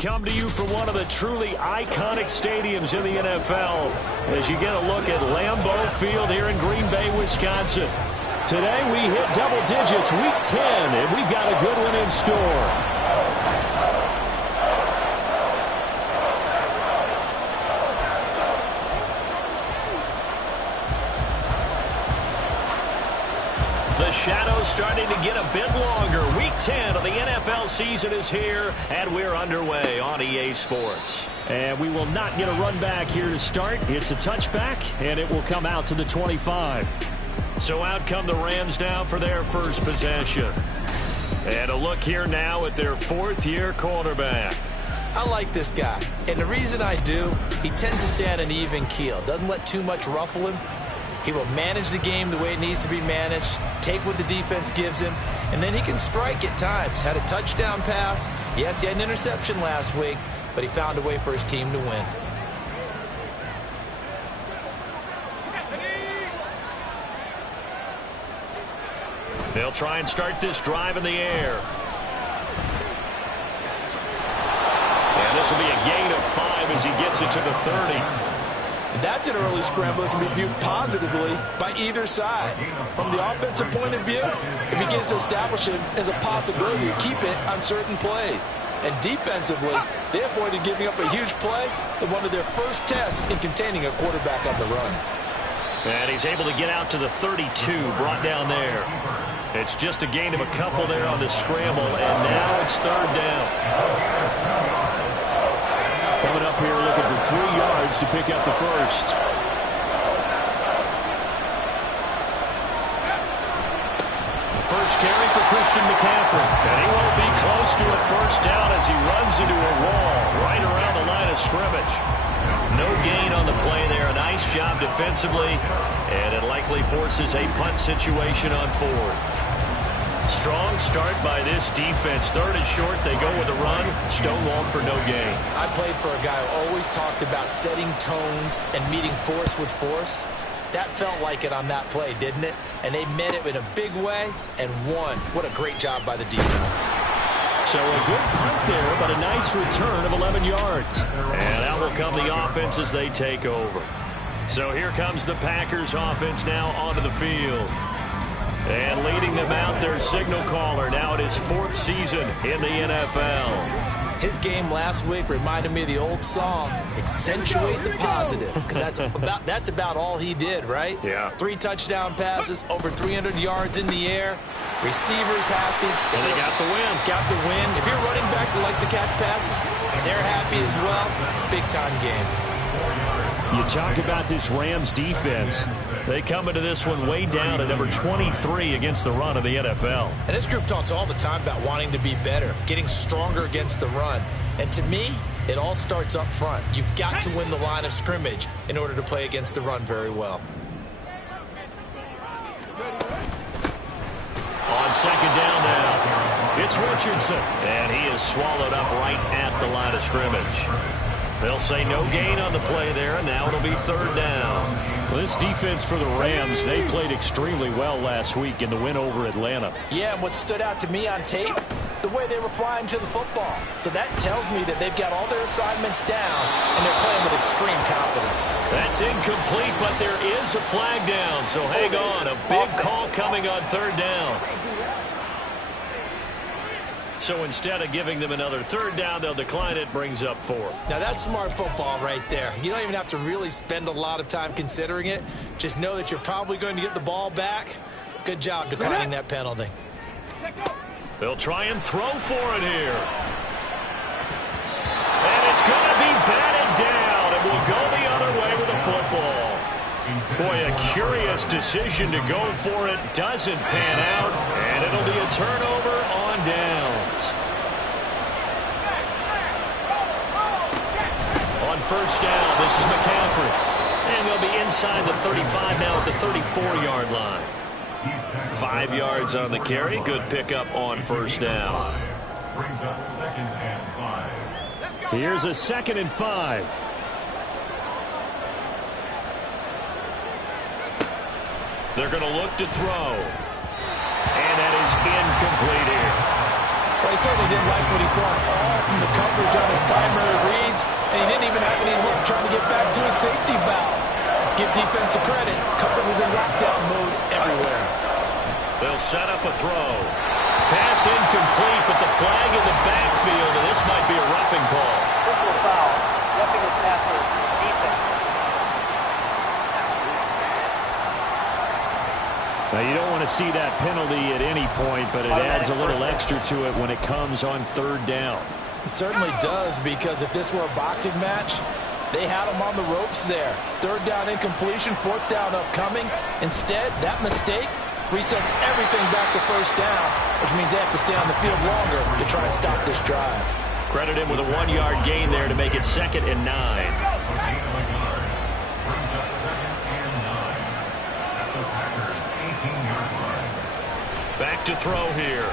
come to you from one of the truly iconic stadiums in the NFL as you get a look at Lambeau Field here in Green Bay, Wisconsin. Today we hit double digits, week 10, and we've got a good one in store. The shadow's starting to get a bit longer. Week 10 of the NFL season is here, and we're underway on EA Sports. And we will not get a run back here to start. It's a touchback, and it will come out to the 25. So out come the Rams now for their first possession. And a look here now at their fourth-year quarterback. I like this guy, and the reason I do, he tends to stay on an even keel. Doesn't let too much ruffle him. He will manage the game the way it needs to be managed, take what the defense gives him, and then he can strike at times. Had a touchdown pass. Yes, he had an interception last week, but he found a way for his team to win. They'll try and start this drive in the air. And this will be a gain of 5 as he gets it to the 30. That's an early scramble that can be viewed positively by either side. From the offensive point of view, it begins to establish him as a possibility to keep it on certain plays. And defensively, they avoided giving up a huge play in one of their first tests in containing a quarterback on the run. And he's able to get out to the 32, brought down there. It's just a gain of a couple there on the scramble, and now it's third down. Coming up here looking for 3 yards to pick up the first. First carry for Christian McCaffrey. And he won't be close to a first down as he runs into a wall right around the line of scrimmage. No gain on the play there. A nice job defensively. And it likely forces a punt situation on fourth. Strong start by this defense. Third and short, they go with a run. Stonewalled for no gain. I played for a guy who always talked about setting tones and meeting force with force. That felt like it on that play, didn't it? And they met it in a big way and won. What a great job by the defense. So a good punt there, but a nice return of 11 yards. And out will come the offense as they take over. So here comes the Packers offense now onto the field. And leading them out, their signal caller, now in his 4th season in the NFL. His game last week reminded me of the old song, Accentuate the Positive, because that's about all he did, right? Yeah. 3 touchdown passes, over 300 yards in the air, receivers happy. And they got the win. Got the win. If you're running back that likes to catch passes, they're happy as well. Big-time game. You talk about this Rams defense. They come into this one way down at number 23 against the run of the NFL. And this group talks all the time about wanting to be better, getting stronger against the run. And to me, it all starts up front. You've got to win the line of scrimmage in order to play against the run very well. On second down now, it's Richardson. And he is swallowed up right at the line of scrimmage. They'll say no gain on the play there, and now it'll be third down. Well, this defense for the Rams, they played extremely well last week in the win over Atlanta. Yeah, and what stood out to me on tape, the way they were flying to the football. So that tells me that they've got all their assignments down, and they're playing with extreme confidence. That's incomplete, but there is a flag down, so hang on. A big call coming on third down. So instead of giving them another third down, they'll decline it, brings up 4. Now that's smart football right there. You don't even have to really spend a lot of time considering it. Just know that you're probably going to get the ball back. Good job declining that penalty. They'll try and throw for it here. And it's going to be batted down, and we'll go the other way with the football. Boy, a curious decision to go for it. Doesn't pan out, and it'll be a turnover on downs. On first down, this is McCaffrey. And they'll be inside the 35 now at the 34-yard line. 5 yards on the carry. Good pickup on first down. Brings up 2nd and 5. Here's a 2nd and 5. They're going to look to throw. And that is incomplete here. Well, he certainly didn't like what he saw all from the coverage on his primary reads, and he didn't even have any luck trying to get back to his safety valve. Give defensive credit. Coverage was in lockdown mode everywhere. They'll set up a throw. Pass incomplete, but the flag in the backfield, and this might be a roughing call. Personal foul. Roughing the passer. Defense. Now, you don't want to see that penalty at any point, but it adds a little extra to it when it comes on third down. It certainly does, because if this were a boxing match, they had him on the ropes there. Third down incompletion, fourth down upcoming. Instead, that mistake resets everything back to first down, which means they have to stay on the field longer to try and stop this drive. Credit him with a 1-yard gain there to make it 2nd and 9. Brings up 2nd and 9 at the Packers' 18-yard line. Back to throw here.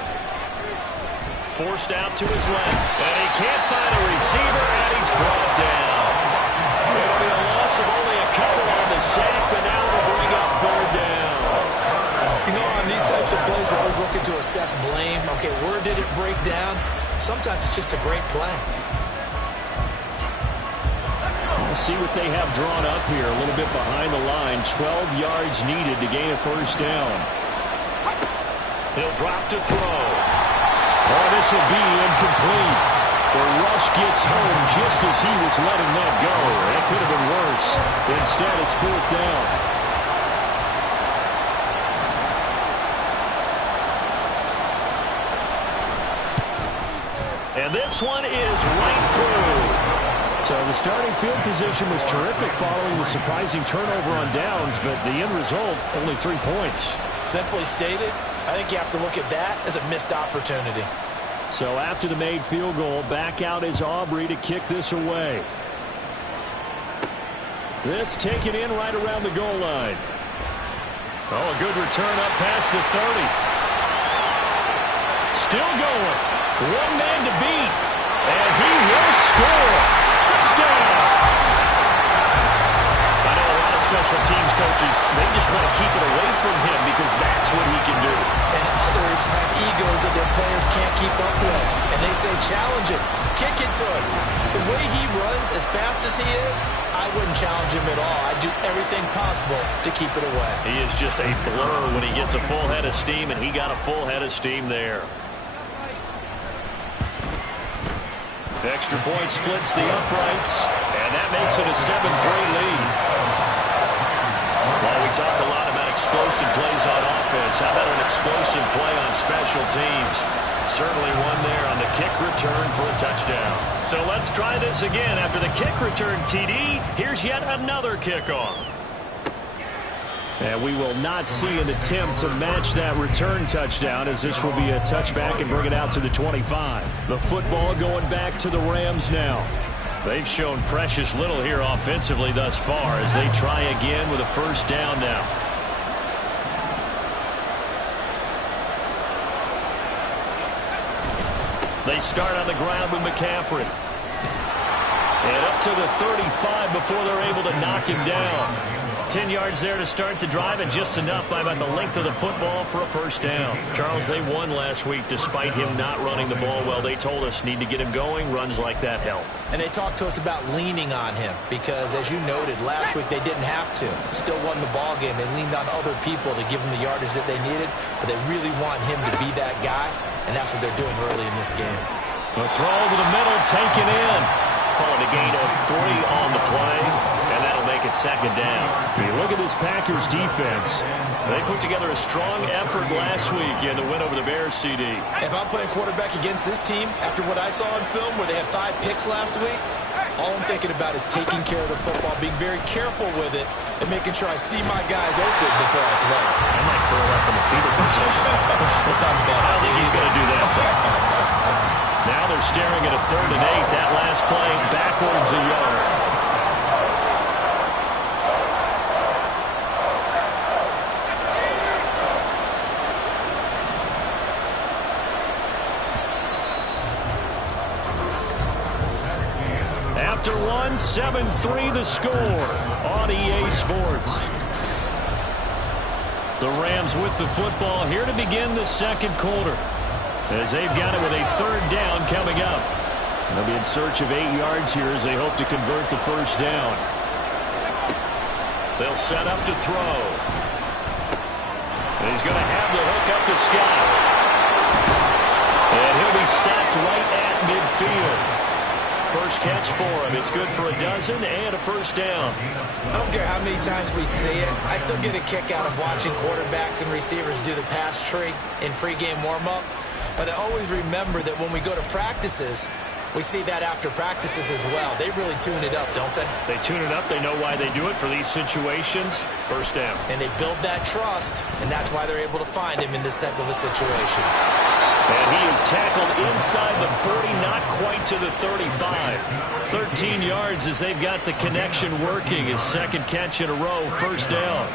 Forced out to his left, and he can't find a receiver, and he's brought down. It'll be a loss of only a couple on the sack, but now we'll bring up third down. You know, on these types of plays, we're always looking to assess blame. Okay, where did it break down? Sometimes it's just a great play. We'll see what they have drawn up here. A little bit behind the line. 12 yards needed to gain a first down. He'll drop to throw. Oh, this will be incomplete. The rush gets home just as he was letting that go. That could have been worse. Instead, it's fourth down. And this one is right through. So the starting field position was terrific following the surprising turnover on downs, but the end result, only 3 points. Simply stated, I think you have to look at that as a missed opportunity. So after the made field goal, back out is Aubrey to kick this away. This taken in right around the goal line. Oh, a good return up past the 30. Still going. One man to beat. And he will score. Touchdown. I know a lot of special teams coaches, they just want to keep it away from him because that's what he can do. And others have egos that their players can't keep up with. And they say, challenge it. Kick it to him. The way he runs, as fast as he is, I wouldn't challenge him at all. I'd do everything possible to keep it away. He is just a blur when he gets a full head of steam, and he got a full head of steam there. Extra point splits the uprights, and that makes it a 7-3 lead. While we talk a lot about explosive plays on offense, how about an explosive play on special teams? Certainly one there on the kick return for a touchdown. So let's try this again. After the kick return, TD, here's yet another kickoff. And we will not see an attempt to match that return touchdown, as this will be a touchback and bring it out to the 25. The football going back to the Rams now. They've shown precious little here offensively thus far as they try again with a first down now. They start on the ground with McCaffrey. And up to the 35 before they're able to knock him down. 10 yards there to start the drive, and just enough by about the length of the football for a first down. Charles, they won last week despite him not running the ball well. They told us need to get him going. Runs like that help. And they talked to us about leaning on him because, as you noted, last week they didn't have to. Still won the ball game. They leaned on other people to give them the yardage that they needed, but they really want him to be that guy, and that's what they're doing early in this game. The throw over the middle, taken in. Calling a gain of 3 on the play, and that'll make it second down. You look at this Packers defense. They put together a strong effort last week in the win over the Bears, CD. If I'm playing quarterback against this team, after what I saw on film where they had 5 picks last week, all I'm thinking about is taking care of the football, being very careful with it, and making sure I see my guys open before I throw it. I might curl up in the fetal position. That's not bad. I don't think he's going to do that. Now they're staring at a 3rd and 8. That last play backwards a yard. After one, 7-3 the score on EA Sports. The Rams with the football here to begin the second quarter. as they've got it with a 3rd down coming up. They'll be in search of 8 yards here as they hope to convert the 1st down. They'll set up to throw. And he's going to have the hook up to Scott. And he'll be stopped right at midfield. First catch for him. It's good for a dozen and a 1st down. I don't care how many times we see it. I still get a kick out of watching quarterbacks and receivers do the pass tree in pregame warm-up. But I always remember that when we go to practices, we see that after practices as well. They really tune it up, don't they? They tune it up. They know why they do it for these situations. 1st down. And they build that trust, and that's why they're able to find him in this type of a situation. And he is tackled inside the 40, not quite to the 35. 13 yards as they've got the connection working. His 2nd catch in a row, 1st down.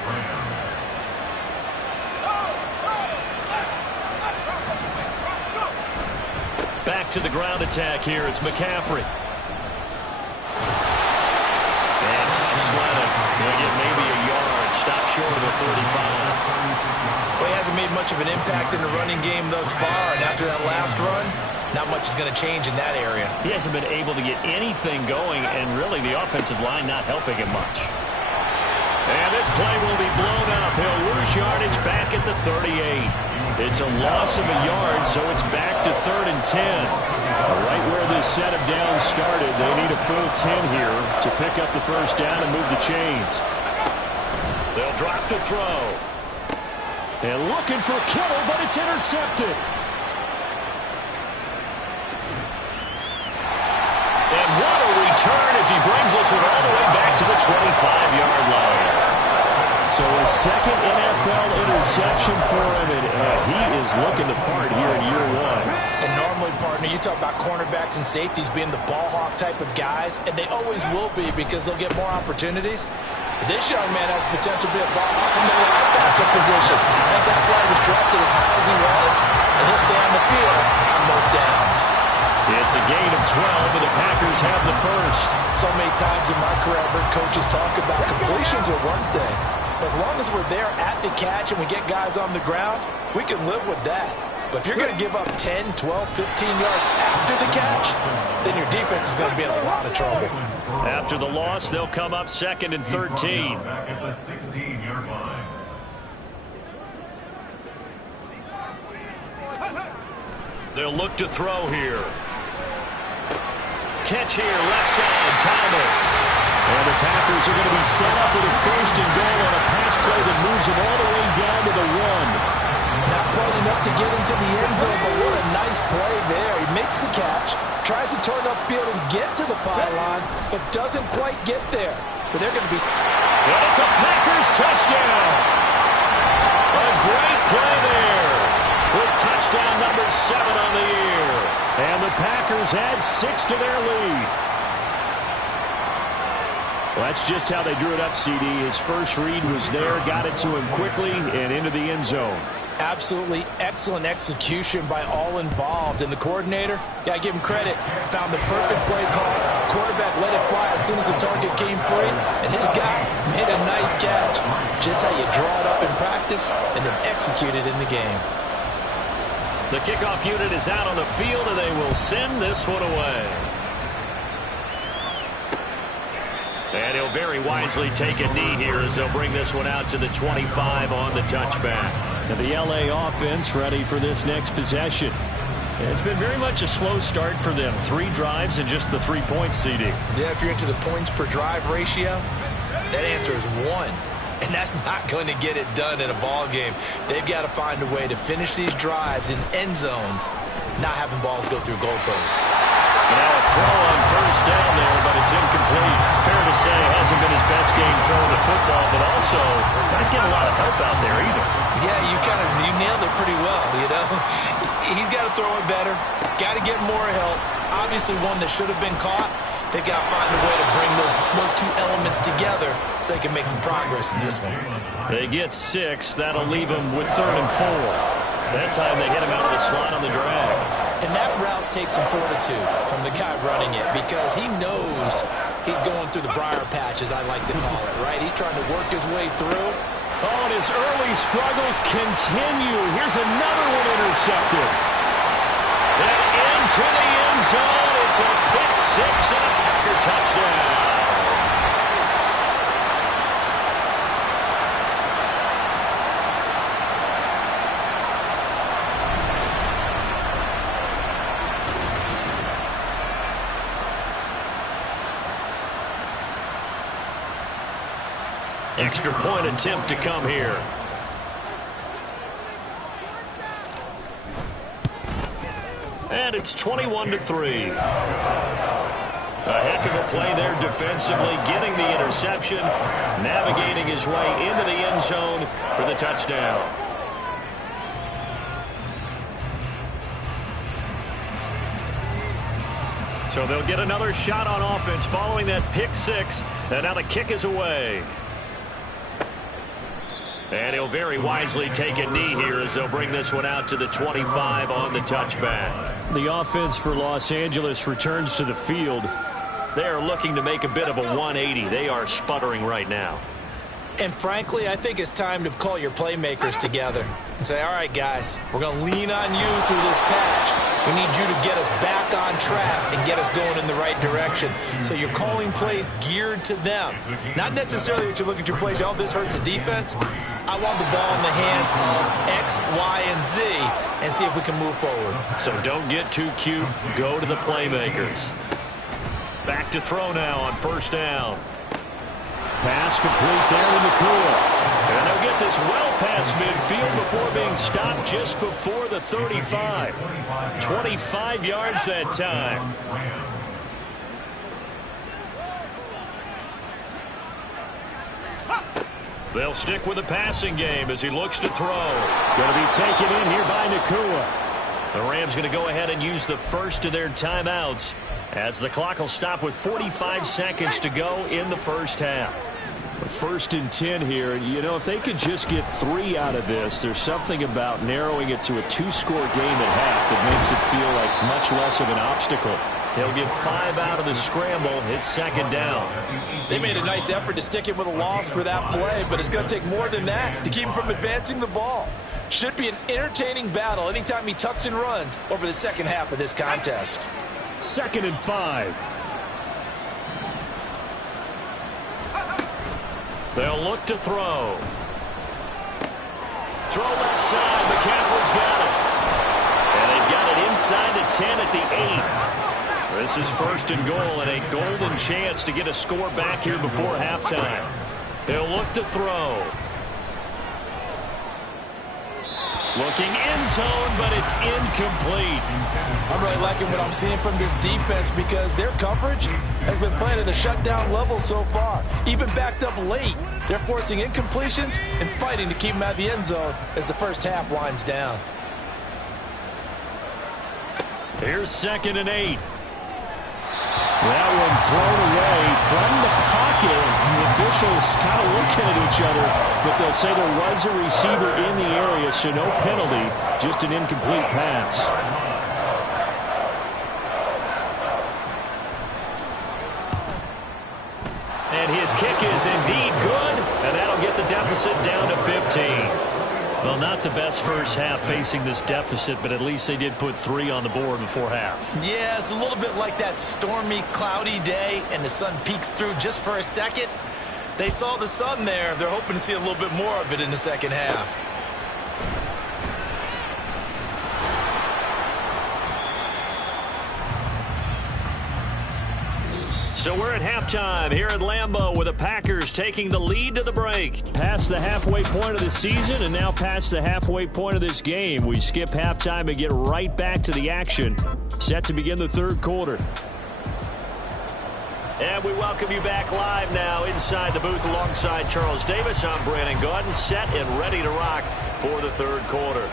Back to the ground attack here. It's McCaffrey. And tough sledding. He'll get maybe a yard. Stop short of the 35. Well, he hasn't made much of an impact in the running game thus far, and after that last run, not much is going to change in that area. He hasn't been able to get anything going, and really the offensive line not helping him much. And this play will be blown up. He'll lose yardage back at the 38. It's a loss of a yard, so it's back to 3rd and 10. Right where this set of downs started, they need a full 10 here to pick up the 1st down and move the chains. They'll drop to throw. And looking for Kittle, but it's intercepted. And what a return as he brings this one all the way back to the 25-yard line. So a 2nd NFL interception for him, and he is looking the part here in year 1. And normally, partner, you talk about cornerbacks and safeties being the ball hawk type of guys, and they always will be because they'll get more opportunities. This young man has potential to be a ball hawk in the linebacker position. I think that's why he was drafted as high as he was, and he'll stay on the field on most downs. It's a gain of 12, and the Packers have the 1st. So many times in my career, I've heard coaches talk about completions are one thing. As long as we're there at the catch and we get guys on the ground, we can live with that. But if you're going to give up 10, 12, 15 yards after the catch, then your defense is going to be in a lot of trouble. After the loss, they'll come up 2nd and 13. Back at the 16-yard line. They'll look to throw here. Catch here, left side, Thomas. And the Packers are going to be set up with a 1st and goal on a pass play that moves them all the way down to the 1. Not quite enough to get into the end zone, but what a nice play there. He makes the catch, tries to turn upfield and get to the pylon, but doesn't quite get there. But they're going to be... And it's a Packers touchdown. A great play there. With touchdown number 7 on the year. And the Packers add 6 to their lead. Well, that's just how they drew it up, CD. His first read was there, got it to him quickly, and into the end zone. Absolutely excellent execution by all involved. And the coordinator, got to give him credit, found the perfect play call. Quarterback let it fly as soon as the target came free, and his guy made a nice catch. Just how you draw it up in practice and then execute it in the game. The kickoff unit is out on the field, and they will send this one away. And he'll very wisely take a knee here as they'll bring this one out to the 25 on the touchback. And the LA offense ready for this next possession. It's been very much a slow start for them. 3 drives and just the 3 points, CD. Yeah, if you're into the points per drive ratio, that answer is 1. And that's not going to get it done in a ball game. They've got to find a way to finish these drives in end zones, not having balls go through goalposts. Now a throw on 1st down there, but it's incomplete. Fair to say, hasn't been his best game throwing the football, but also not getting a lot of help out there either. Yeah, you nailed it pretty well, you know. He's got to throw it better, got to get more help. Obviously one that should have been caught. They've got to find a way to bring those 2 elements together so they can make some progress in this one. They get 6. That'll leave them with 3rd and 4. That time they hit him out of the slot on the drag. And that route takes some fortitude from the guy running it because he knows he's going through the briar patch, as I like to call it, right? He's trying to work his way through. Oh, and his early struggles continue. Here's another one intercepted. zone. It's a pick six and a Packer touchdown. Extra point attempt to come here. And it's 21-3. A heck of a play there defensively, getting the interception, navigating his way into the end zone for the touchdown. So they'll get another shot on offense following that pick six, and now the kick is away. And he'll very wisely take a knee here as they'll bring this one out to the 25 on the touchback. The offense for Los Angeles returns to the field. They are looking to make a bit of a 180. They are sputtering right now. And frankly, I think it's time to call your playmakers together and say, all right, guys, we're going to lean on you through this patch. We need you to get us back on track and get us going in the right direction. So you're calling plays geared to them. Not necessarily that you look at your plays, oh, this hurts the defense. I want the ball in the hands of X, Y, and Z and see if we can move forward. So don't get too cute. Go to the playmakers. Back to throw now on first down. Pass complete down to Nakua. And they'll get this well past midfield before being stopped just before the 35. 25 yards that time. They'll stick with the passing game as he looks to throw. Going to be taken in here by Nakua. The Rams going to go ahead and use the first of their timeouts as the clock will stop with 45 seconds to go in the first half. First and 10 here. You know, if they could just get 3 out of this, there's something about narrowing it to a 2-score game at half that makes it feel like much less of an obstacle. He'll get 5 out of the scramble. It's second down. They made a nice effort to stick him with a loss for that play, but it's going to take more than that to keep him from advancing the ball. Should be an entertaining battle anytime he tucks and runs over the second half of this contest. Second and 5. They'll look to throw. Throw left side. McCaffrey's got it. And they've got it inside the 10 at the 8. This is first and goal and a golden chance to get a score back here before halftime. They'll look to throw. Looking end zone, but it's incomplete. I'm really liking what I'm seeing from this defense because their coverage has been playing at a shutdown level so far. Even backed up late, they're forcing incompletions and fighting to keep them out of the end zone as the first half winds down. Here's second and 8. That one thrown away from the pocket. The officials kind of looking at each other, but they'll say there was a receiver in the area, so no penalty, just an incomplete pass. And his kick is indeed good, and that'll get the deficit down to 15. Well, not the best first half facing this deficit, but at least they did put 3 on the board before half. Yeah, it's a little bit like that stormy, cloudy day, and the sun peeks through just for a second. They saw the sun there. They're hoping to see a little bit more of it in the second half. So we're at halftime here at Lambeau with the Packers taking the lead to the break. Past the halfway point of the season and now past the halfway point of this game. We skip halftime and get right back to the action. Set to begin the third quarter. And we welcome you back live now inside the booth alongside Charles Davis. I'm Brandon Gaudin, set and ready to rock for the third quarter.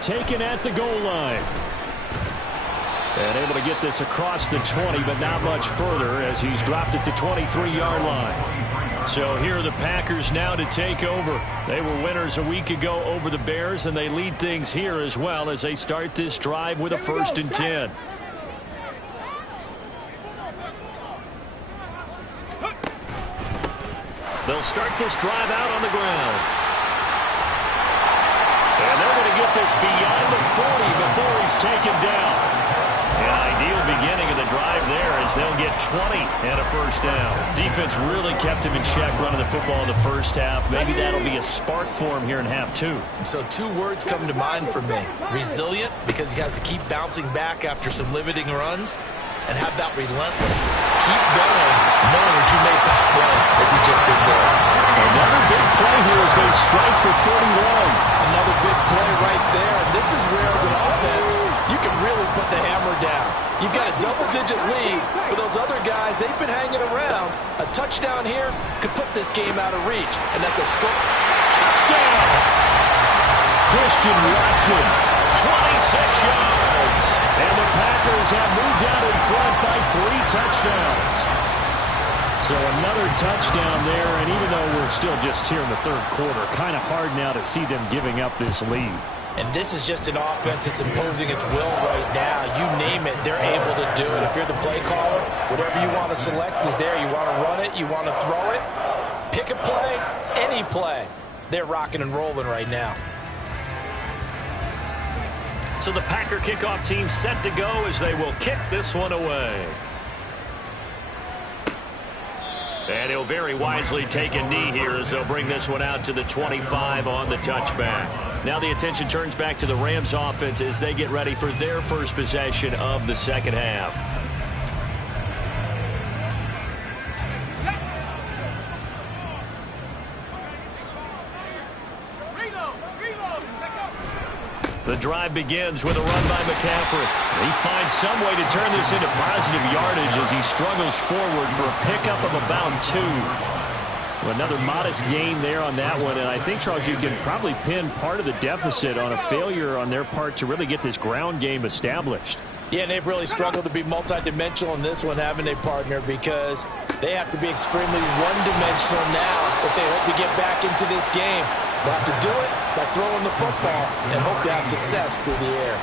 Taken at the goal line. And able to get this across the 20, but not much further as he's dropped it to 23-yard line. So here are the Packers now to take over. They were winners a week ago over the Bears, and they lead things here as well as they start this drive with a first and 10. They'll start this drive out on the ground. And they're going to get this beyond the 40 before he's taken down. An They'll get 20 and a first down. Defense really kept him in check running the football in the first half. Maybe that'll be a spark for him here in half two. So 2 words come to mind for me. Resilient, because he has to keep bouncing back after some limiting runs. And how about relentless? Keep going, knowing that you may pop one, as he just did there. Another big play here as they strike for 31. Another big play right there. And this is where, as an offense, you can really put the hammer down. You've got a double-digit lead, but those other guys, they've been hanging around. A touchdown here could put this game out of reach, and that's a score. Touchdown! Christian Watson. 26 yards. And the Packers have moved out in front by 3 touchdowns. So another touchdown there, and even though we're still just here in the third quarter, kind of hard now to see them giving up this lead. And this is just an offense that's imposing its will right now. You name it, they're able to do it. If you're the play caller, whatever you want to select is there. You want to run it, you want to throw it, pick a play, any play. They're rocking and rolling right now. So the Packer kickoff team set to go as they will kick this one away. And he'll very wisely take a knee here as they'll bring this one out to the 25 on the touchback. Now the attention turns back to the Rams offense as they get ready for their first possession of the second half. The drive begins with a run by McCaffrey. He finds some way to turn this into positive yardage as he struggles forward for a pickup of about 2. Well, another modest gain there on that one, and I think, Charles, you can probably pin part of the deficit on a failure on their part to really get this ground game established. Yeah, and they've really struggled to be multidimensional in this one, haven't they, partner? Because they have to be extremely one-dimensional now if they hope to get back into this game. They have to do it by throwing the football and hope to have success through the air.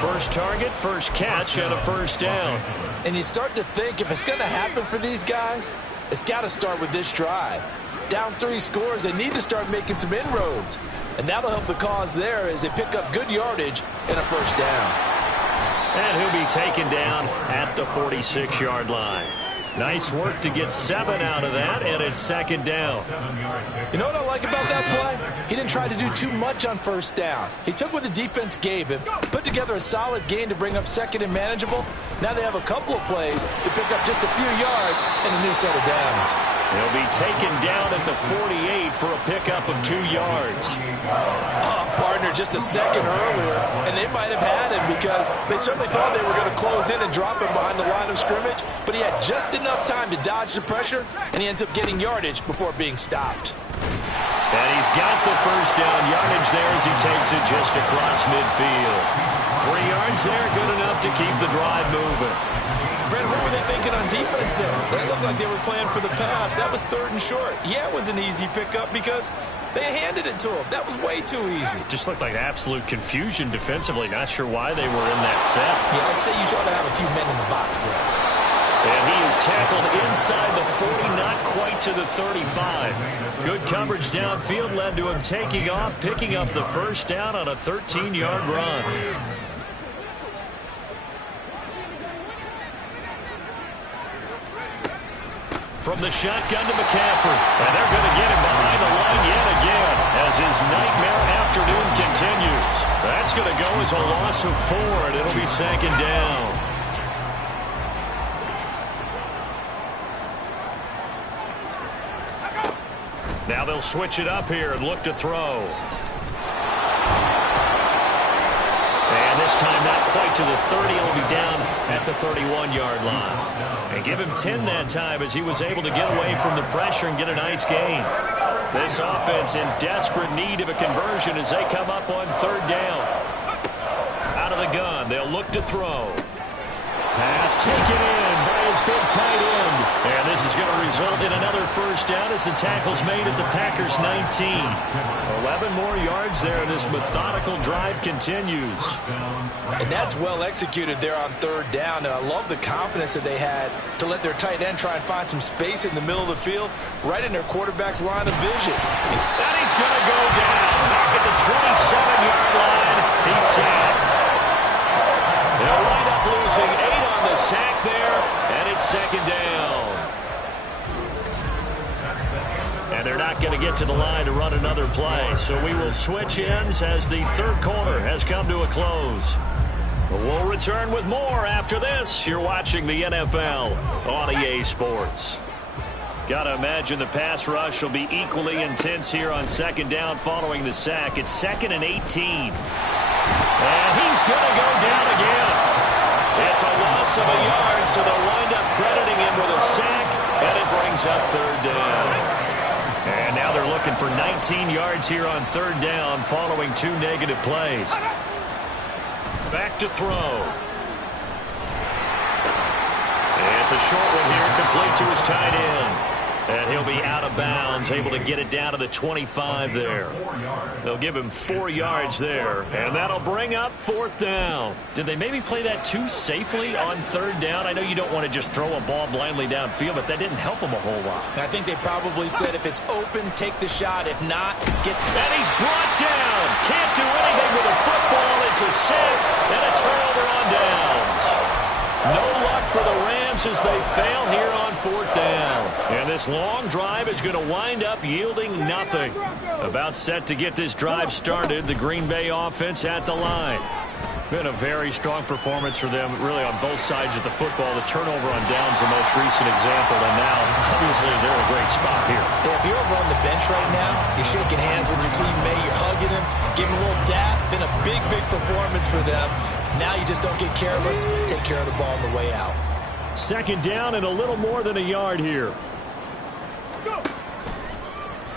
First target, first catch, and a first down. And you start to think if it's going to happen for these guys, it's got to start with this drive. Down 3 scores, they need to start making some inroads. And that'll help the cause there as they pick up good yardage and a first down. And he'll be taken down at the 46-yard line. Nice work to get 7 out of that, and it's second down. You know what I like about that play? He didn't try to do too much on first down. He took what the defense gave him, put together a solid gain to bring up second and manageable. Now they have a couple of plays to pick up just a few yards and a new set of downs. He'll be taken down at the 48 for a pickup of 2 yards. Partner, just a second earlier, and they might have had him because they certainly thought they were going to close in and drop him behind the line of scrimmage, but he had just enough time to dodge the pressure, and he ends up getting yardage before being stopped. And he's got the first down yardage there as he takes it just across midfield. 3 yards there, good enough to keep the drive moving. Brent, what were they thinking on defense there? They looked like they were playing for the pass. That was 3rd and short. Yeah, it was an easy pickup because they handed it to him. That was way too easy. Just looked like absolute confusion defensively. Not sure why they were in that set. Yeah, I'd say you ought to have a few men in the box there. And he is tackled inside the 40, not quite to the 35. Good coverage downfield led to him taking off, picking up the first down on a 13-yard run. From the shotgun to McCaffrey. And they're going to get him behind the line yet again as his nightmare afternoon continues. That's going to go as a loss of 4, and it'll be second down. Now they'll switch it up here and look to throw. And this time not quite to the 30. He'll be down at the 31-yard line. And give him 10 that time as he was able to get away from the pressure and get a nice gain. This offense in desperate need of a conversion as they come up on 3rd down. Out of the gun, they'll look to throw. Pass taken in by his big tight end. And this is going to result in another first down as the tackle's made at the Packers' 19. 11 more yards there. This methodical drive continues. And that's well executed there on 3rd down. And I love the confidence that they had to let their tight end try and find some space in the middle of the field, right in their quarterback's line of vision. And he's going to go down back at the 27-yard line. He's sacked. They'll wind up losing 8 on the sack there, it to the line to run another play. So we will switch ends as the third quarter has come to a close. But we'll return with more after this. You're watching the NFL on EA Sports. Got to imagine the pass rush will be equally intense here on second down following the sack. It's 2nd and 18. And he's going to go down again. It's a loss of a yard, so they'll wind up crediting him with a sack, and it brings up third down. And now they're looking for 19 yards here on third down following 2 negative plays. Back to throw. It's a short one here, complete to his tight end. And he'll be out of bounds, able to get it down to the 25 there. They'll give him 4 yards there, and that'll bring up fourth down. Did they maybe play that too safely on third down? I know you don't want to just throw a ball blindly downfield, but that didn't help them a whole lot. I think they probably said if it's open, take the shot. If not, gets... And he's brought down. Can't do anything with a football. It's a sack and a turnover on downs. No luck for the Rams as they fail here on fourth down. And this long drive is going to wind up yielding nothing. About set to get this drive started, the Green Bay offense at the line. Been a very strong performance for them, really, on both sides of the football. The turnover on downs, the most recent example, and now, obviously, they're in a great spot here. If you're over on the bench right now, you're shaking hands with your teammate, you're hugging him, giving him a little dap. Been a big, big performance for them. Now you just don't get careless. Take care of the ball on the way out. Second down and a little more than a yard here.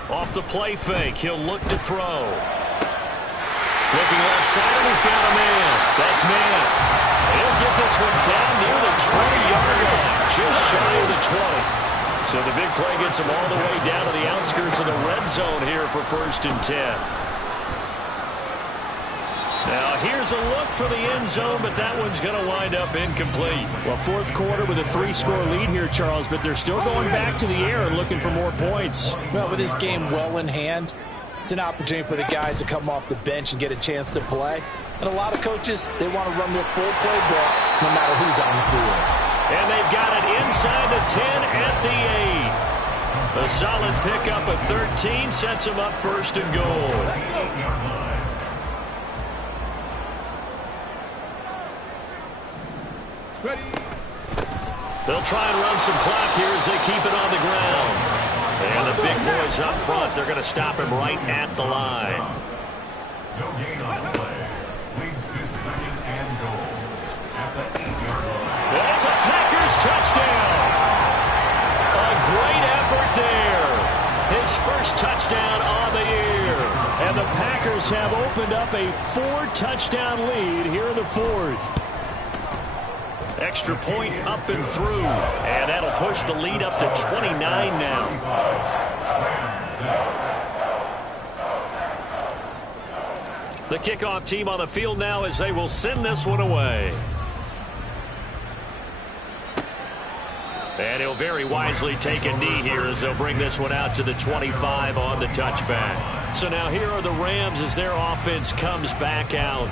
Off the play fake, he'll look to throw. Looking left side, and he's got a man. That's man. He'll get this one down near the 20-yard line, just shy of the 20. So the big play gets him all the way down to the outskirts of the red zone here for 1st and 10. Now, here's a look for the end zone, but that one's going to wind up incomplete. Well, fourth quarter with a 3-score lead here, Charles, but they're still going back to the air and looking for more points. Well, with this game well in hand, it's an opportunity for the guys to come off the bench and get a chance to play. And a lot of coaches, they want to run their full playbook no matter who's on the field. And they've got it inside the 10 at the 8. A solid pickup of 13 sets them up 1st and goal. They'll try and run some clock here as they keep it on the ground. And the big boys up front, they're going to stop him right at the line. No gain on the play. Leads to 2nd and goal at the 8-yard line. That's a Packers touchdown. A great effort there. His first touchdown on the year. And the Packers have opened up a 4-touchdown lead here in the 4th. Extra point up and through. And that'll push the lead up to 29 now. The kickoff team on the field now as they will send this one away. And he'll very wisely take a knee here as they'll bring this one out to the 25 on the touchback. So now here are the Rams as their offense comes back out.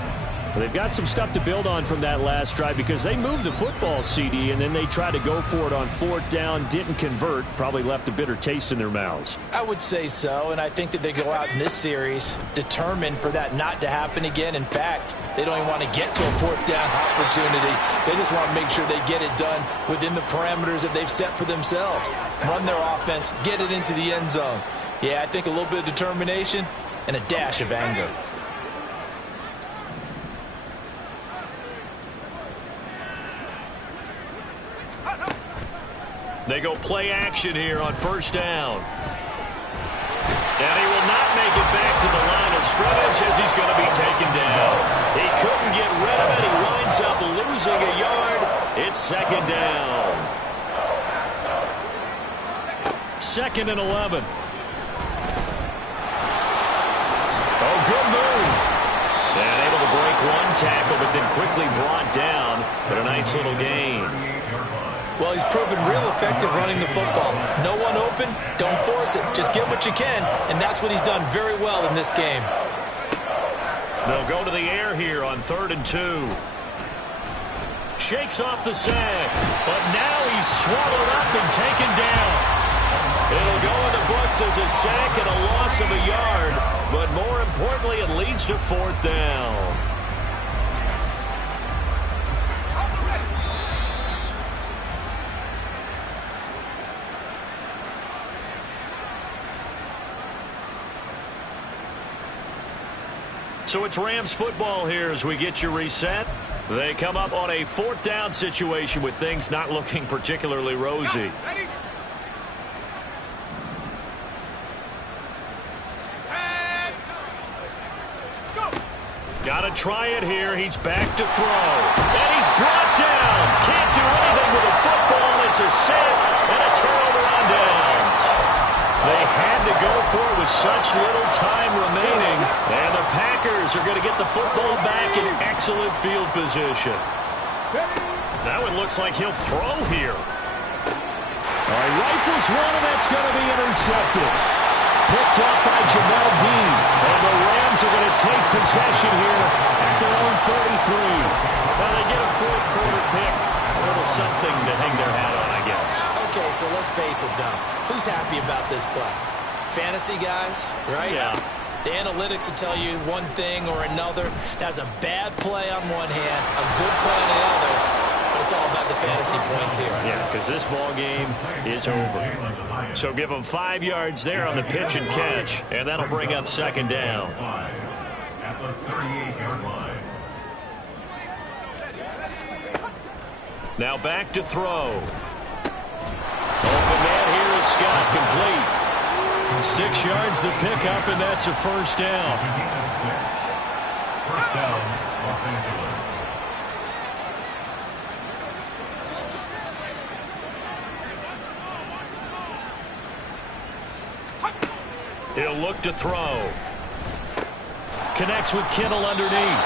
Well, they've got some stuff to build on from that last drive because they moved the football, CD, and then they tried to go for it on fourth down, didn't convert, probably left a bitter taste in their mouths. I would say so, and I think that they go out in this series determined for that not to happen again. In fact, they don't even want to get to a fourth down opportunity. They just want to make sure they get it done within the parameters that they've set for themselves. Run their offense, get it into the end zone. Yeah, I think a little bit of determination and a dash of anger. They go play action here on first down. And he will not make it back to the line of scrimmage as he's going to be taken down. He couldn't get rid of it. He winds up losing a yard. It's 2nd down. 2nd and 11. Oh, good move. And able to break one tackle, but then quickly brought down. But a nice little gain. Well, he's proven real effective running the football. No one open, don't force it. Just get what you can, and that's what he's done very well in this game. They'll go to the air here on 3rd and 2. Shakes off the sack, but now he's swallowed up and taken down. It'll go in the books as a sack and a loss of a yard, but more importantly, it leads to 4th down. So it's Rams football here as we get you reset. They come up on a 4th down situation with things not looking particularly rosy. Got to try it here. He's back to throw. And he's brought down. Can't do anything with a football. It's a sack and a turnover on downs. They had to go for it with such little time remaining. And the Packers are going to get the football back in excellent field position. Now it looks like he'll throw here. All right, rifles one, and that's going to be intercepted. Picked up by Jamel Dean. And the Rams are going to take possession here at their own 33. Well, they get a 4th quarter pick. A little something to hang their hat on, I guess. Okay, so let's face it, though. Who's happy about this play? Fantasy guys, right? Yeah. The analytics will tell you one thing or another. That's a bad play on one hand, a good play on the other, but it's all about the fantasy points here. Yeah, because this ball game is over. So give them 5 yards there on the pitch and catch, and that'll bring up 2nd down. At the 38-yard line. Now back to throw. Open man here is Scott, complete. 6 yards the pickup, and that's a 1st down. 1st down, Los Angeles. He'll look to throw. Connects with Kittle underneath.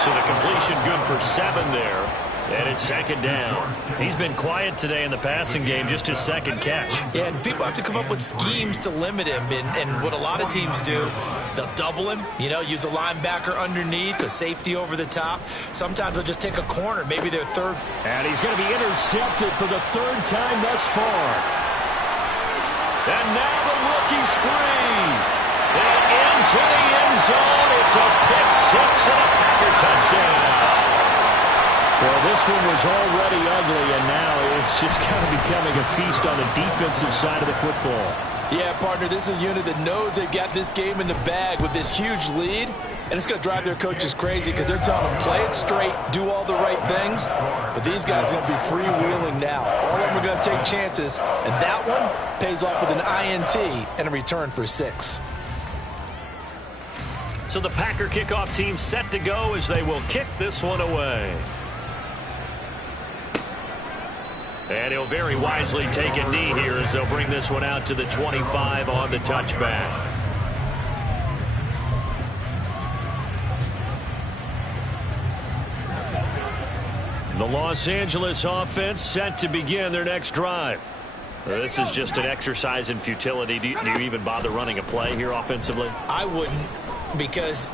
So the completion good for 7 there. And it's 2nd down. He's been quiet today in the passing game, just his 2nd catch. Yeah, and people have to come up with schemes to limit him. And what a lot of teams do, they'll double him, use a linebacker underneath, a safety over the top. Sometimes they'll just take a corner, maybe their 3rd. And he's going to be intercepted for the 3rd time thus far. And now the rookie's free. And into the end zone. It's a pick 6 and a Packer touchdown. Well, this one was already ugly, and now it's just kind of becoming a feast on the defensive side of the football. Yeah, partner, this is a unit that knows they've got this game in the bag with this huge lead, and it's going to drive their coaches crazy because they're telling them play it straight, do all the right things, but these guys are going to be freewheeling now. All of them are going to take chances, and that one pays off with an INT and a return for 6. So the Packer kickoff team set to go as they will kick this one away. And he'll very wisely take a knee here as they'll bring this one out to the 25 on the touchback. The Los Angeles offense set to begin their next drive. This is just an exercise in futility. Do you even bother running a play here offensively? I wouldn't, because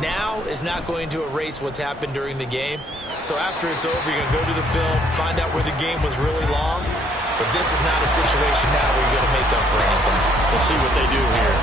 now is not going to erase what's happened during the game. So after it's over, you're going to go to the film, find out where the game was really lost. But this is not a situation now where you're going to make up for anything. We'll see what they do here.